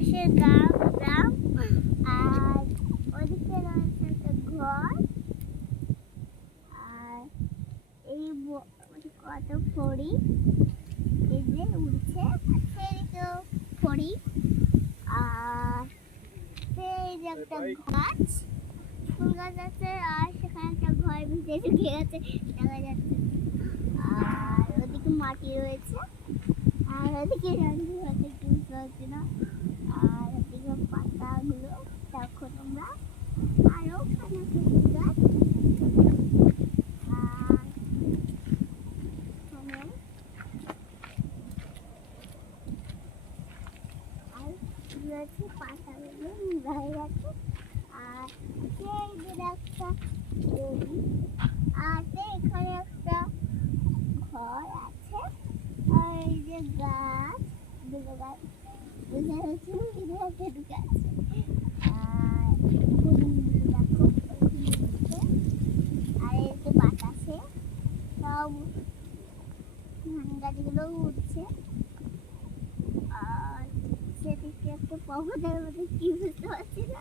পাশে গ্রাম গ্রাম আর ওদিকে রয়েছে একটা ঘর আর এই কত ফড়ি এই যে উঠছে সেদিকেও ফড়ি আর সেই যে একটা গাছ ফুল গাছ আছে আর সেখানে একটা ঘর ভিতরে ঢুকে গেছে দেখা যাচ্ছে আর ওদিকে মাটি রয়েছে আর ওদিকে রান্না হতে কিছু হচ্ছে না আর ওদিকে পাতাগুলো দেখো তোমরা আরো ওখানে ফুল গাছ আর রয়েছে পাতাগুলো নিভা হয়ে গেছে আর সেই দিকে একটা আছে এখানে একটা ঘর আছে আর এই যে গাছ দুটো গাছ বোঝা যাচ্ছে একটা ঢুকে আছে আর দেখো আর এই যে বাতাসে সব ধান গাছগুলো উঠছে আর সেদিকে একটা পবনের মধ্যে কি বুঝতে পারছি না